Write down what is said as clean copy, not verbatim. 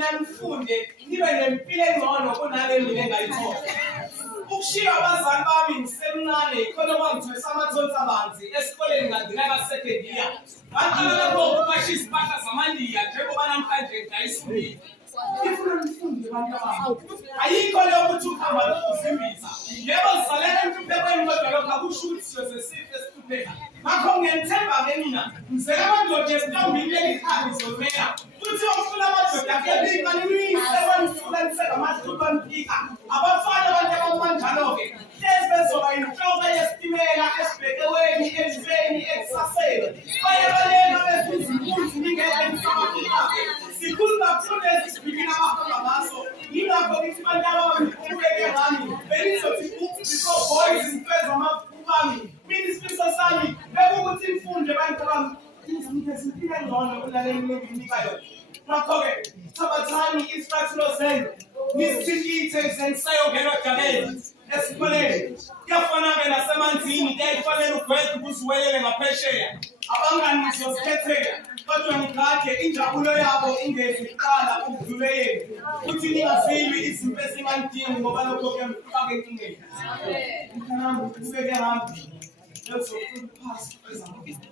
mina nifunde nibe nempilo engcono kunale mina engayithola. Ukushiya abazali bami ngisemncane khona kwangithwesa amathonsi abanzi esikoleni ngandingeka second year. Ngaqala lapho ukupasha izimpahla zamandiya njengoba namhlanje ngayisubile. Ifuna nifunde bantu bami. Ayikho leyo ukuthi ukuhamba nokuzimbisa. Yebo sisalela emhluphekweni kodwa lokho akusho ukuthi siyosesifo esihlupheka. Ngakho ngiyethemba-ke mina ngizele amadoda esitombini lelikhali zomeya. Futhi okufuna amadoda akebika nisebanisukaniseka amahlupha anifika. Abafana abantu abakanjalo-ke hlezi bezoba yinhloko yesitimela esibhekeweni, elizweni, ekusaseni. Baye balena bezuza impunzi ningeke nisabakilake. Sikhuluma kakhulu ezisibikini abahamba ngaso. Yingakho ngithi bantu ababekeke ngami benizothi before boys ngifeza amaphupho ami. Mina isifiso sami bekukuthi nifunde bantu bami. Impilo engcono kulaleli nginika yona. Ngakho-ke thabathani izicathulo zenu nisithikithe zengisayongena odabeni esikoleni. Kuyafana-ke nasemanzini kuyayifanele ugwedle ukuze uwelele ngaphesheya. Abangani ngizozikhethela kodwa ngigade injabulo yabo ingezi kuqala ukudlule yenu. Futhi ningazilwi izinto ezinganidingi ngoba lokho kuyamfaka enkingeni. Mntanami ubeke hamba ezofuna uphase kwezamabili.